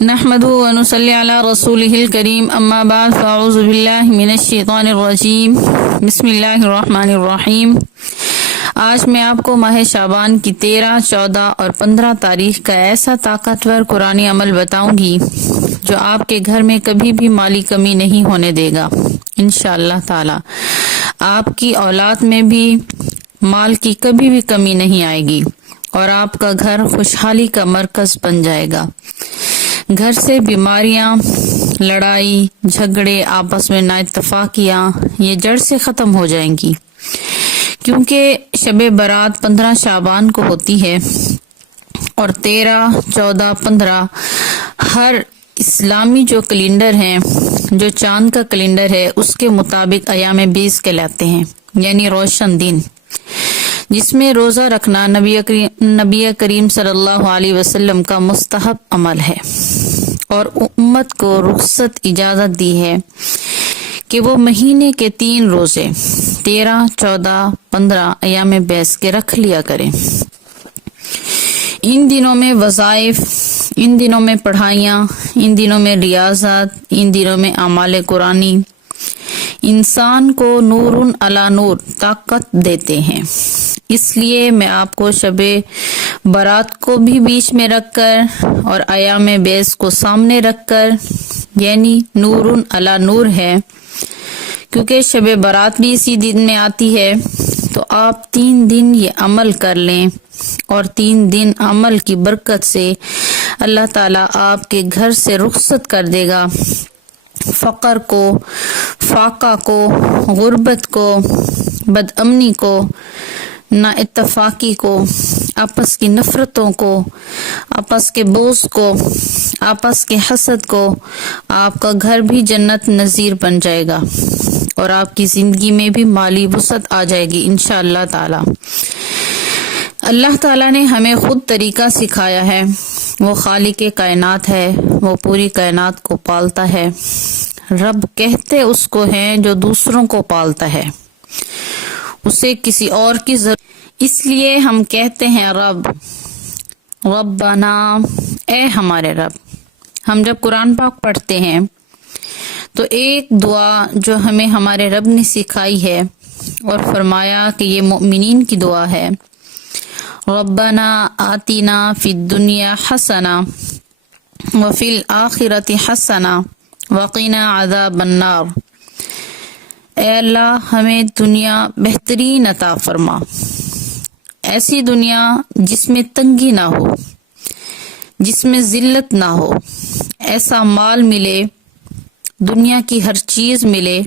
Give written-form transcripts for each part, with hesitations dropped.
نحمده ونصلي على رسوله الكريم اما بعد فاعوذ باللہ من الشیطان الرجیم بسم اللہ الرحمن الرحیم۔ آج میں آپ کو ماہ شعبان کی 13، 14 اور 15 تاریخ کا ایسا طاقتور قرآنی عمل بتاؤں گی جو آپ کے گھر میں کبھی بھی مالی کمی نہیں ہونے دے گا انشاءاللہ تعالی۔ آپ کی اولاد میں بھی مال کی کبھی بھی کمی نہیں آئے گی اور آپ کا گھر خوشحالی کا مرکز بن جائے گا۔ گھر سے بیماریاں، لڑائی جھگڑے، آپس میں نا اتفاقیاں یہ جڑ سے ختم ہو جائیں گی، کیونکہ شب برات 15 شعبان کو ہوتی ہے اور 13، 14، 15 ہر اسلامی جو کیلنڈر ہیں، جو چاند کا کیلنڈر ہے، اس کے مطابق ایام 20 کہلاتے ہیں، یعنی روشن دن، جس میں روزہ رکھنا نبی کریم صلی اللہ علیہ وسلم کا مستحب عمل ہے، اور امت کو رخصت اجازت دی ہے کہ وہ مہینے کے 3 روزے 13، 14، 15 ایام 20 کے رکھ لیا کریں۔ ان دنوں میں وظائف، ان دنوں میں پڑھائیاں، ان دنوں میں ریاضت، ان دنوں میں اعمال قرآنی انسان کو نور علی نور طاقت دیتے ہیں۔ اس لیے میں آپ کو شب برات کو بھی بیچ میں رکھ کر اور ایام 20 کو سامنے رکھ کر، یعنی نور علی نور ہے، کیونکہ شب برات بھی اسی دن میں آتی ہے، تو آپ 3 دن یہ عمل کر لیں اور 3 دن عمل کی برکت سے اللہ تعالیٰ آپ کے گھر سے رخصت کر دے گا، فقر کو، فاقہ کو، غربت کو، بد امنی کو، نا اتفاقی کو، آپس کی نفرتوں کو، آپس کے بغض کو، آپس کے حسد کو۔ آپ کا گھر بھی جنت نظیر بن جائے گا اور آپ کی زندگی میں بھی مالی وسعت آ جائے گی انشاءاللہ تعالی۔ اللہ تعالیٰ نے ہمیں خود طریقہ سکھایا ہے، وہ خالق کائنات ہے، وہ پوری کائنات کو پالتا ہے۔ رب کہتے اس کو ہیں جو دوسروں کو پالتا ہے، اسے کسی اور کی ضرورت، اس لیے ہم کہتے ہیں رب، ربنا، اے ہمارے رب۔ ہم جب قرآن پاک پڑھتے ہیں تو ایک دعا جو ہمیں ہمارے رب نے سکھائی ہے اور فرمایا کہ یہ مؤمنین کی دعا ہے، ربنا آتنا فی الدنیا حسنہ وفی الآخرۃ حسنہ وقنا عذاب النار۔ اے اللہ، ہمیں دنیا بہترین عطا فرما، ایسی دنیا جس میں تنگی نہ ہو، جس میں ذلت نہ ہو، ایسا مال ملے، دنیا کی ہر چیز ملے۔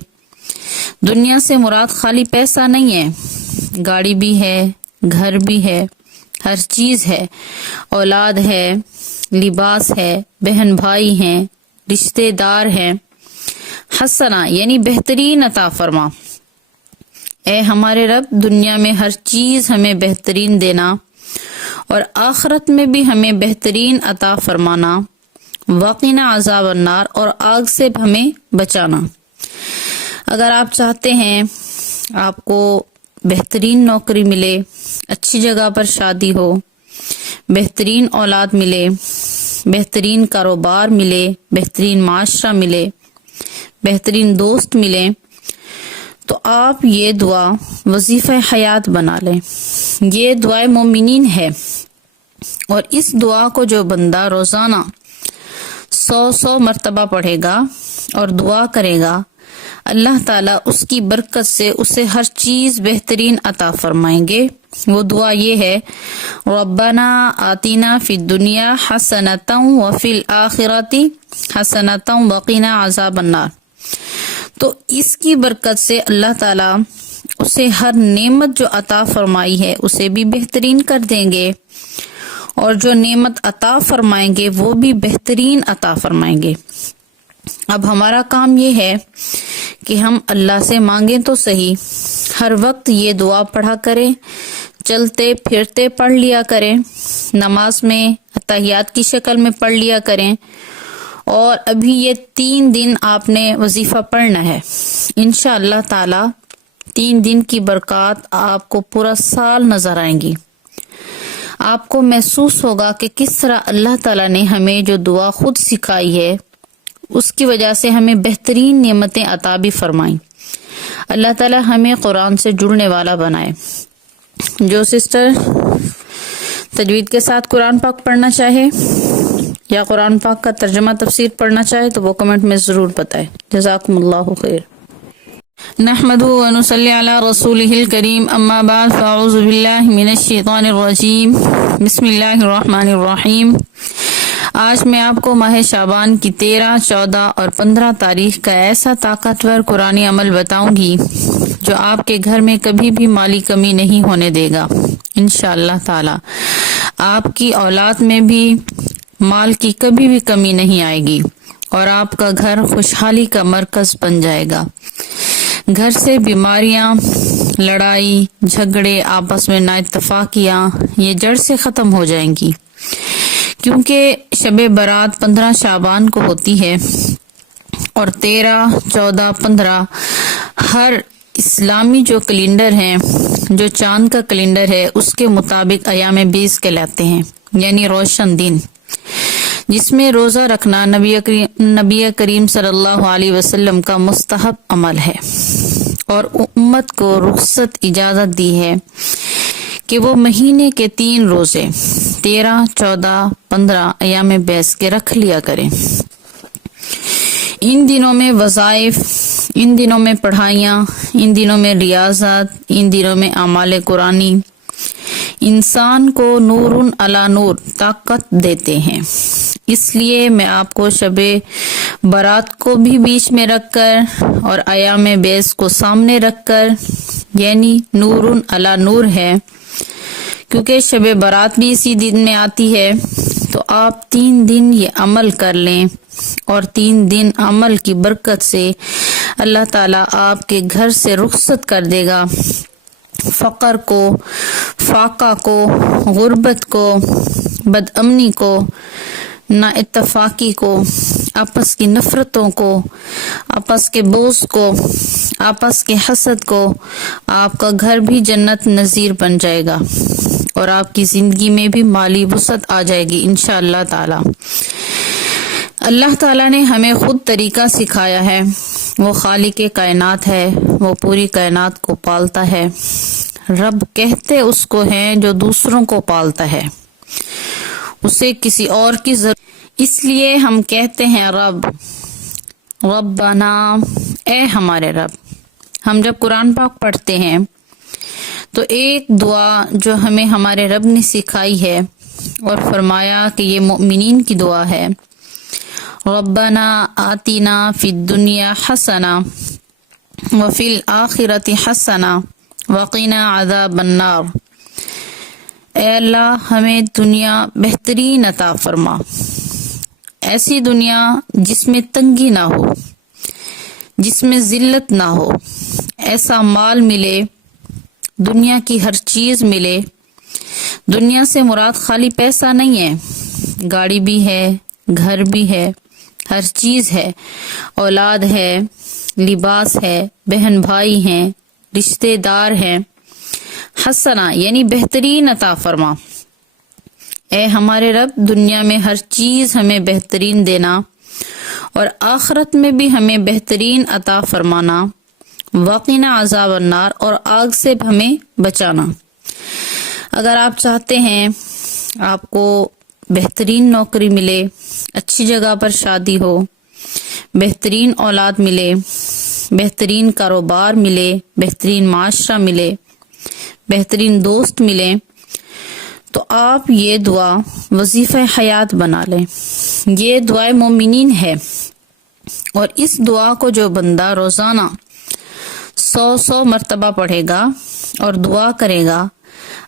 دنیا سے مراد خالی پیسہ نہیں ہے، گاڑی بھی ہے، گھر بھی ہے، ہر چیز ہے، اولاد ہے، لباس ہے، بہن بھائی ہیں، رشتہ دار ہیں۔ حسنہ یعنی بہترین عطا فرما۔ اے ہمارے رب، دنیا میں ہر چیز ہمیں بہترین دینا اور آخرت میں بھی ہمیں بہترین عطا فرمانا، وقنا عذاب النار، اور آگ سے ہمیں بچانا۔ اگر آپ چاہتے ہیں آپ کو بہترین نوکری ملے، اچھی جگہ پر شادی ہو، بہترین اولاد ملے، بہترین کاروبار ملے، بہترین معاشرہ ملے، بہترین دوست ملیں، تو آپ یہ دعا وظیفہ حیات بنا لیں۔ یہ دعائے مومنین ہے، اور اس دعا کو جو بندہ روزانہ 100 مرتبہ پڑھے گا اور دعا کرے گا، اللہ تعالیٰ اس کی برکت سے اسے ہر چیز بہترین عطا فرمائیں گے۔ وہ دعا یہ ہے، ربنا آتنا فی الدنیا حسنۃ وفی الآخرۃ حسنۃ وقنا عذاب النار۔ تو اس کی برکت سے اللہ تعالیٰ اسے ہر نعمت جو عطا فرمائی ہے اسے بھی بہترین کر دیں گے، اور جو نعمت عطا فرمائیں گے وہ بھی بہترین عطا فرمائیں گے۔ اب ہمارا کام یہ ہے کہ ہم اللہ سے مانگیں تو صحیح، ہر وقت یہ دعا پڑھا کریں، چلتے پھرتے پڑھ لیا کریں، نماز میں اتحیات کی شکل میں پڑھ لیا کریں، اور ابھی یہ 3 دن آپ نے وظیفہ پڑھنا ہے انشاءاللہ تعالی۔ 3 دن کی برکات آپ کو پورا سال نظر آئیں گی۔ آپ کو محسوس ہوگا کہ کس طرح اللہ تعالیٰ نے ہمیں جو دعا خود سکھائی ہے اس کی وجہ سے ہمیں بہترین نعمتیں عطا بھی فرمائیں۔ اللہ تعالیٰ ہمیں قرآن سے جڑنے والا بنائے۔ جو سسٹر تجوید کے ساتھ قرآن پاک پڑھنا چاہے یا قرآن پاک کا ترجمہ تفسیر پڑھنا چاہے تو وہ کمنٹ میں ضرور بتائے۔ جزاکم اللہ خیر۔ نحمد و نصلی علی رسولہ الکریم، اما بعد فاعوذ باللہ من الشیطان الرجیم، بسم اللہ الرحمن الرحیم۔ آج میں آپ کو ماہ شعبان کی 13، 14 اور 15 تاریخ کا ایسا طاقتور قرآنی عمل بتاؤں گی جو آپ کے گھر میں کبھی بھی مالی کمی نہیں ہونے دے گا انشاءاللہ تعالی۔ آپ کی اولاد میں بھی مال کی کبھی بھی کمی نہیں آئے گی اور آپ کا گھر خوشحالی کا مرکز بن جائے گا۔ گھر سے بیماریاں، لڑائی جھگڑے، آپس میں نااتفاقیاں یہ جڑ سے ختم ہو جائیں گی، کیونکہ شب برات 15 شعبان کو ہوتی ہے اور 13، 14، 15 ہر اسلامی جو کیلنڈر ہیں، جو چاند کا کیلنڈر ہے، اس کے مطابق ایام 20 کہلاتے ہیں، یعنی روشن دن، جس میں روزہ رکھنا نبی کریم صلی اللہ علیہ وسلم کا مستحب عمل ہے، اور امت کو رخصت اجازت دی ہے کہ وہ مہینے کے 3 روزے 13، 14، 15 ایام 20 کے رکھ لیا کریں۔ ان دنوں میں وظائف، ان دنوں میں پڑھائیاں، ان دنوں میں ریاضت، ان دنوں میں اعمال قرآنی انسان کو نور علی نور طاقت دیتے ہیں۔ اس لیے میں آپ کو شب برات کو بھی بیچ میں رکھ کر اور ایام 20 کو سامنے رکھ کر، یعنی نور علی نور ہے، کیونکہ شب برات بھی اسی دن میں آتی ہے، تو آپ 3 دن یہ عمل کر لیں اور 3 دن عمل کی برکت سے اللہ تعالیٰ آپ کے گھر سے رخصت کر دے گا، فقر کو، فاقہ کو، غربت کو، بد امنی کو، نا اتفاقی کو، آپس کی نفرتوں کو، آپس کے بغض کو، آپس کے حسد کو۔ آپ کا گھر بھی جنت نظیر بن جائے گا اور آپ کی زندگی میں بھی مالی وسعت آ جائے گی انشاءاللہ تعالی۔ اللہ تعالیٰ نے ہمیں خود طریقہ سکھایا ہے، وہ خالق کائنات ہے، وہ پوری کائنات کو پالتا ہے۔ رب کہتے اس کو ہیں جو دوسروں کو پالتا ہے، اسے کسی اور کی ضرورت، اس لیے ہم کہتے ہیں رب، ربنا، اے ہمارے رب۔ ہم جب قرآن پاک پڑھتے ہیں تو ایک دعا جو ہمیں ہمارے رب نے سکھائی ہے اور فرمایا کہ یہ مومنین کی دعا ہے، ربنا آتنا فی الدنیا حسنہ وفی الآخرۃ حسنہ وقنا عذاب النار۔ اے اللہ، ہمیں دنیا بہترین عطا فرما، ایسی دنیا جس میں تنگی نہ ہو، جس میں ذلت نہ ہو، ایسا مال ملے، دنیا کی ہر چیز ملے۔ دنیا سے مراد خالی پیسہ نہیں ہے، گاڑی بھی ہے، گھر بھی ہے، ہر چیز ہے، اولاد ہے، لباس ہے، بہن بھائی ہیں، رشتہ دار ہیں۔ حسنہ یعنی بہترین عطا فرما۔ اے ہمارے رب، دنیا میں ہر چیز ہمیں بہترین دینا اور آخرت میں بھی ہمیں بہترین عطا فرمانا، وقنا عذاب النار، اور آگ سے ہمیں بچانا۔ اگر آپ چاہتے ہیں آپ کو بہترین نوکری ملے، اچھی جگہ پر شادی ہو، بہترین اولاد ملے، بہترین کاروبار ملے، بہترین معاشرہ ملے، بہترین دوست ملے، تو آپ یہ دعا وظیفہ حیات بنا لیں۔ یہ دعائے مومنین ہے، اور اس دعا کو جو بندہ روزانہ 100 مرتبہ پڑھے گا اور دعا کرے گا،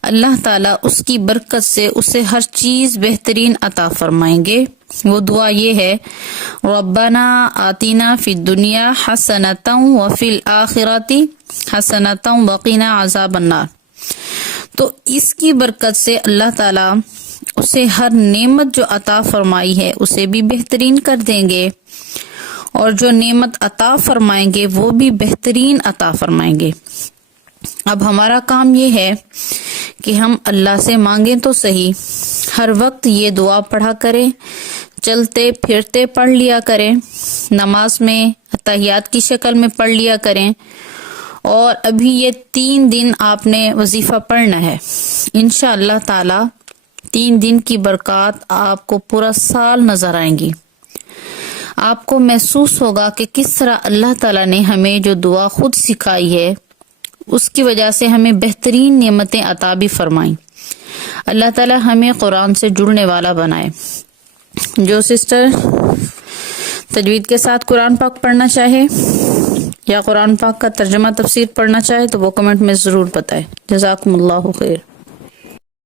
اللہ تعالیٰ اس کی برکت سے اسے ہر چیز بہترین عطا فرمائیں گے۔ وہ دعا یہ ہے، ربنا آتنا فی الدنیا حسنۃ وفی الآخرۃ حسنۃ وقنا عذاب النار۔ تو اس کی برکت سے اللہ تعالیٰ اسے ہر نعمت جو عطا فرمائی ہے اسے بھی بہترین کر دیں گے، اور جو نعمت عطا فرمائیں گے وہ بھی بہترین عطا فرمائیں گے۔ اب ہمارا کام یہ ہے کہ ہم اللہ سے مانگیں تو صحیح، ہر وقت یہ دعا پڑھا کریں، چلتے پھرتے پڑھ لیا کریں، نماز میں اتحیات کی شکل میں پڑھ لیا کریں، اور ابھی یہ 3 دن آپ نے وظیفہ پڑھنا ہے۔ انشاءاللہ تعالی 3 دن کی برکات آپ کو پورا سال نظر آئیں گی۔ آپ کو محسوس ہوگا کہ کس طرح اللہ تعالیٰ نے ہمیں جو دعا خود سکھائی ہے اس کی وجہ سے ہمیں بہترین نعمتیں عطا بھی فرمائیں۔ اللہ تعالیٰ ہمیں قرآن سے جڑنے والا بنائے۔ جو سسٹر تجوید کے ساتھ قرآن پاک پڑھنا چاہے یا قرآن پاک کا ترجمہ تفسیر پڑھنا چاہے تو وہ کمنٹ میں ضرور بتائے۔ جزاکم اللہ خیر۔